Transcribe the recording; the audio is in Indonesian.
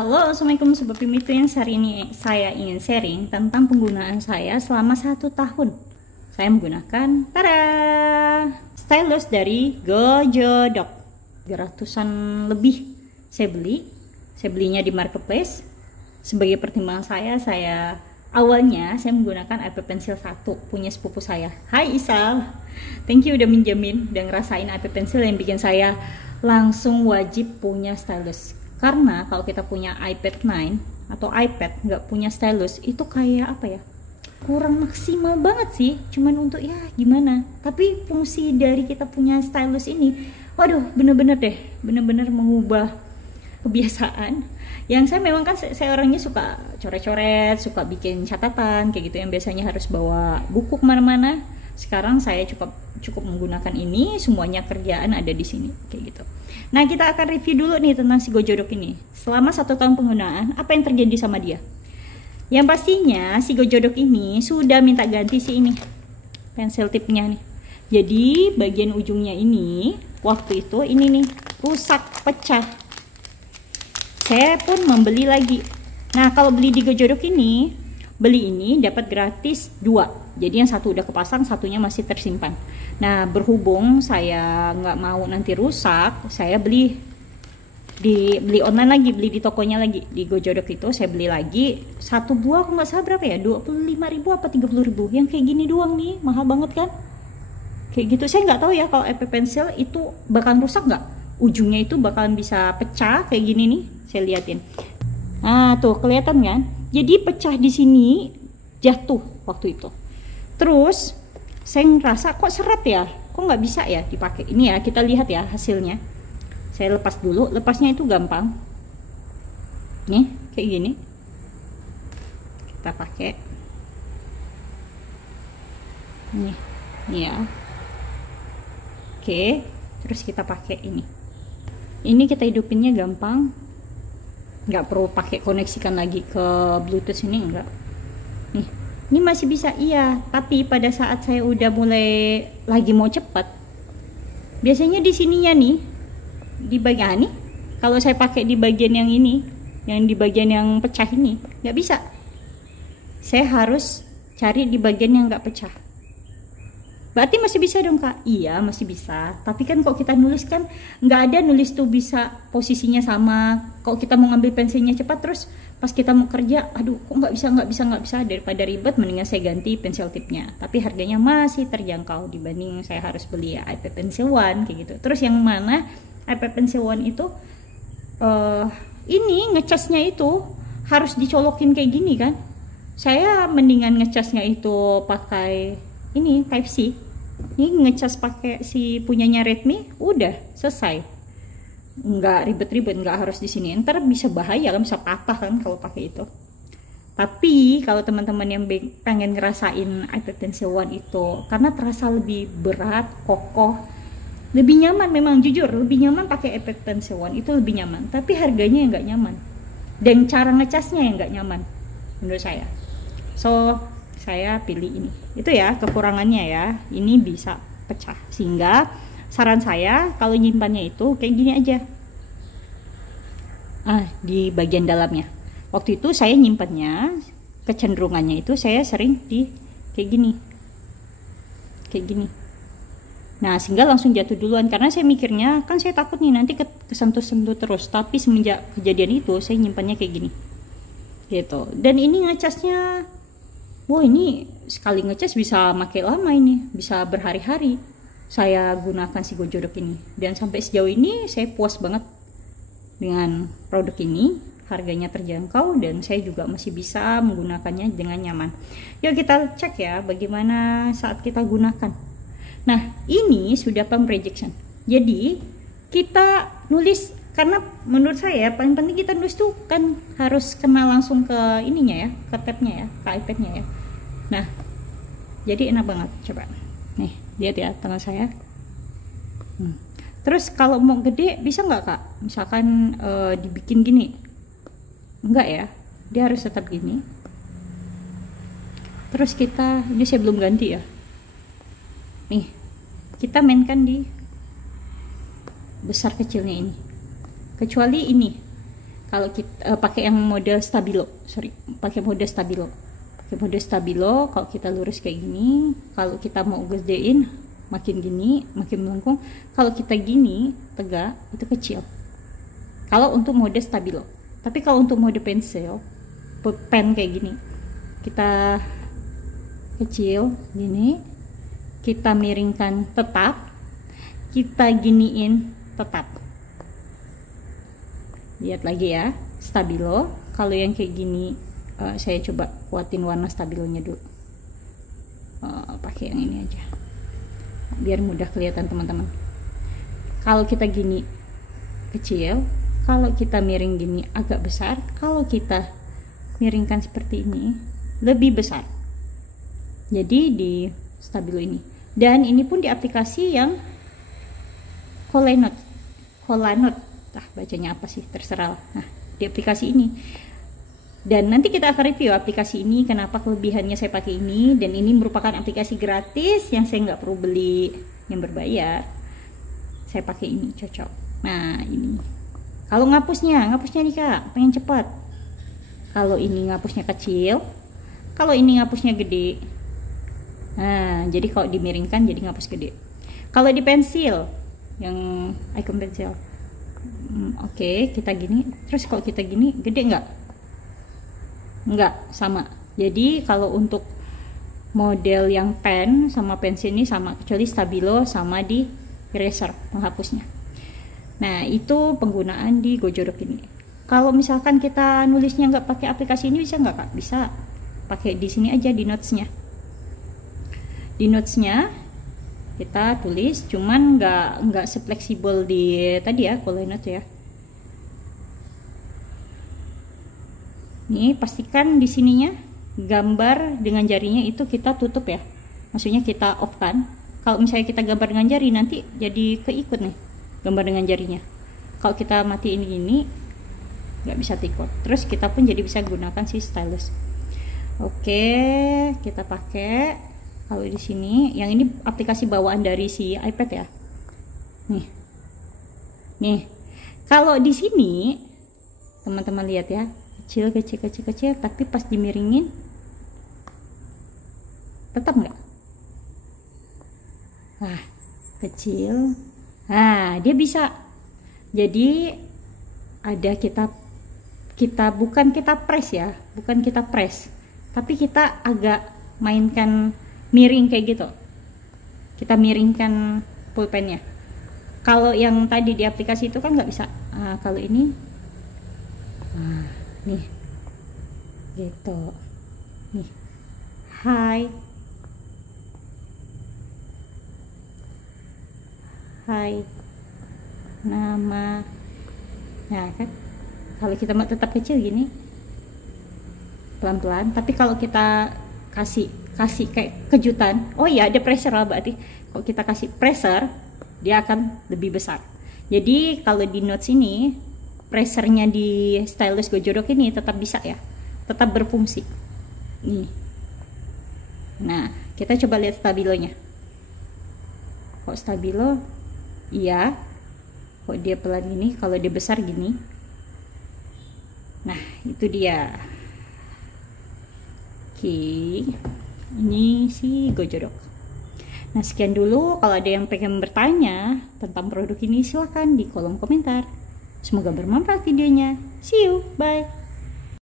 Halo, Assalamualaikum Sobat Pimpitu. Yang hari ini saya ingin sharing tentang penggunaan saya selama 1 tahun. Saya menggunakan stylus dari Gojodok. 300-an lebih saya beli. Saya belinya di marketplace. Sebagai pertimbangan saya awalnya saya menggunakan iPad Pencil 1 punya sepupu saya. Hai Isal, thank you udah minjemin dan ngerasain iPad Pencil yang bikin saya langsung wajib punya stylus. Karena kalau kita punya iPad 9 atau iPad nggak punya stylus itu kayak apa ya, kurang maksimal banget sih, cuman untuk ya gimana. Tapi fungsi dari kita punya stylus ini, waduh, bener-bener mengubah kebiasaan. Yang saya memang kan saya orangnya suka coret-coret, suka bikin catatan kayak gitu, yang biasanya harus bawa buku kemana-mana. Sekarang saya cukup menggunakan ini, semuanya kerjaan ada di sini kayak gitu. Nah, kita akan review dulu nih tentang si Gojodok ini. Selama 1 tahun penggunaan, apa yang terjadi sama dia? Yang pastinya si Gojodok ini sudah minta ganti si ini, pensil tipnya nih. Jadi bagian ujungnya ini waktu itu ini nih rusak, pecah. Saya pun membeli lagi. Nah, kalau beli di Gojodok ini, beli ini dapat gratis 2. Jadi yang satu udah kepasang, satunya masih tersimpan. Nah, berhubung saya nggak mau nanti rusak, saya beli online lagi, beli di tokonya lagi. Di Gojodok itu saya beli lagi satu buah, aku nggak salah berapa ya, 25.000 apa 30.000. Yang kayak gini doang nih, mahal banget kan? Kayak gitu. Saya nggak tahu ya kalau Apple Pencil itu bakalan rusak nggak? Ujungnya itu bakalan bisa pecah kayak gini nih. Saya liatin. Nah, tuh kelihatan kan? Jadi pecah di sini, jatuh waktu itu. Terus saya ngerasa kok seret ya, kok nggak bisa ya dipakai. Ini ya, kita lihat ya hasilnya. Saya lepas dulu, lepasnya itu gampang. Nih, kayak gini. Kita pakai. Nih ya. Oke, terus kita pakai ini. Ini kita hidupinnya gampang. Nggak perlu pakai koneksikan lagi ke Bluetooth ini, enggak. Nih, ini masih bisa, iya, tapi pada saat saya udah mulai lagi mau cepat, biasanya di sininya nih, di bagian nih, kalau saya pakai di bagian yang ini, yang di bagian yang pecah ini, nggak bisa. Saya harus cari di bagian yang nggak pecah. Berarti masih bisa dong Kak? Iya, masih bisa. Tapi kan kalau kita nulis kan nggak ada nulis tuh bisa posisinya sama. Kalau kita mau ngambil pensilnya cepat, terus pas kita mau kerja, aduh kok nggak bisa. Daripada ribet, mendingan saya ganti pensil tipnya. Tapi harganya masih terjangkau dibanding saya harus beli ya iPad Pencil One kayak gitu. Terus yang mana iPad Pencil One itu ini ngecasnya itu harus dicolokin kayak gini kan? Saya mendingan ngecasnya itu pakai ini Type C. Ini ngecas pakai si punyanya Redmi, udah selesai. Nggak ribet-ribet, nggak harus di sini. Ntar bisa bahaya kan, bisa patah kan kalau pakai itu. Tapi kalau teman-teman yang pengen ngerasain iPad Pencil One itu, karena terasa lebih berat, kokoh, lebih nyaman, memang jujur lebih nyaman pakai iPad Pencil One itu lebih nyaman. Tapi harganya yang nggak nyaman, dan cara ngecasnya yang nggak nyaman menurut saya. So saya pilih ini. Itu ya kekurangannya ya, ini bisa pecah. Sehingga saran saya kalau nyimpannya itu kayak gini aja, di bagian dalamnya. Waktu itu saya nyimpannya, kecenderungannya itu saya sering di kayak gini. Nah, sehingga langsung jatuh duluan, karena saya mikirnya kan saya takut nih nanti kesentuh-sentuh terus. Tapi semenjak kejadian itu saya nyimpannya kayak gini gitu. Dan ini ngecasnya, wah, ini sekali ngecas bisa makai lama, ini bisa berhari-hari saya gunakan si Gojodok ini. Dan sampai sejauh ini saya puas banget dengan produk ini. Harganya terjangkau dan saya juga masih bisa menggunakannya dengan nyaman. Yuk kita cek ya bagaimana saat kita gunakan. Nah, ini sudah pump rejection. Jadi kita nulis, karena menurut saya paling penting kita nulis tuh kan harus kena langsung ke ininya ya, ke tabnya ya, ke iPadnya ya. Nah, jadi enak banget. Coba nih, lihat ya tangan saya. Terus kalau mau gede bisa nggak Kak? Misalkan dibikin gini, enggak ya, dia harus tetap gini. Terus kita, ini saya belum ganti ya, nih kita mainkan di besar kecilnya ini, kecuali ini Kalau kita pakai yang mode stabilo, pakai mode stabilo. Pakai mode stabilo, kalau kita lurus kayak gini, kalau kita mau gedein makin gini, makin melengkung. Kalau kita gini tegak, itu kecil. Kalau untuk mode stabilo. Tapi kalau untuk mode pensil, pen kayak gini, kita kecil gini, kita miringkan tetap, kita giniin tetap. Lihat lagi ya, stabilo. Kalau yang kayak gini, saya coba kuatin warna stabilonya dulu. Pakai yang ini aja, biar mudah kelihatan teman-teman. Kalau kita gini kecil, kalau kita miring gini agak besar, kalau kita miringkan seperti ini lebih besar. Jadi di stabilo ini, dan ini pun di aplikasi yang Kolanot. Bacanya apa sih, terserah. Nah, di aplikasi ini, dan nanti kita akan review aplikasi ini, kenapa kelebihannya saya pakai ini. Dan ini merupakan aplikasi gratis yang saya nggak perlu beli yang berbayar. Saya pakai ini, cocok. Nah, ini kalau ngapusnya nih Kak, pengen cepat. Kalau ini ngapusnya kecil, kalau ini ngapusnya gede. Nah, jadi kalau dimiringkan jadi ngapus gede. Kalau di pensil, yang icon pensil, oke, kita gini. Terus kalau kita gini, gede nggak? Nggak, sama. Jadi kalau untuk model yang pen sama pensil ini sama, kecuali stabilo sama di eraser menghapusnya. Nah, itu penggunaan di GoJodoc ini. Kalau misalkan kita nulisnya nggak pakai aplikasi ini, bisa nggak Kak? Bisa. Pakai di sini aja, di notesnya. Di notesnya kita tulis, cuman nggak sefleksibel di tadi ya, Kolanot ya. Nih, pastikan di sininya gambar dengan jarinya itu kita tutup ya. Maksudnya kita off kan. Kalau misalnya kita gambar dengan jari, nanti jadi keikut nih gambar dengan jarinya. Kalau kita matiin ini nggak bisa tikut. Terus kita pun jadi bisa gunakan si stylus. Oke, kita pakai. Kalau di sini, yang ini aplikasi bawaan dari si iPad ya. Nih. Kalau di sini, teman-teman lihat ya, kecil, tapi pas dimiringin, tetap nggak? Nah, kecil. Nah, dia bisa. Jadi ada bukan kita press ya, tapi kita agak mainkan miring kayak gitu. Kita miringkan pulpennya. Kalau yang tadi di aplikasi itu kan nggak bisa. Kalau ini, nih, gitu. Nih, hai, nama. Nah kan, kalau kita mau tetap kecil gini, pelan-pelan. Tapi kalau kita kasih kayak kejutan, oh ya ada pressure lah berarti. Kalau kita kasih pressure, dia akan lebih besar. Jadi kalau di notes ini, pressernya di stylus GoJodoc ini tetap bisa ya, tetap berfungsi. Nih. Nah, kita coba lihat stabilonya. Kok stabilo? Iya. Kok dia pelan ini? Kalau dia besar gini. Nah, itu dia. Oke. Ini si GoJodoc. Nah, sekian dulu. Kalau ada yang pengen bertanya tentang produk ini, silahkan di kolom komentar. Semoga bermanfaat videonya. See you, bye.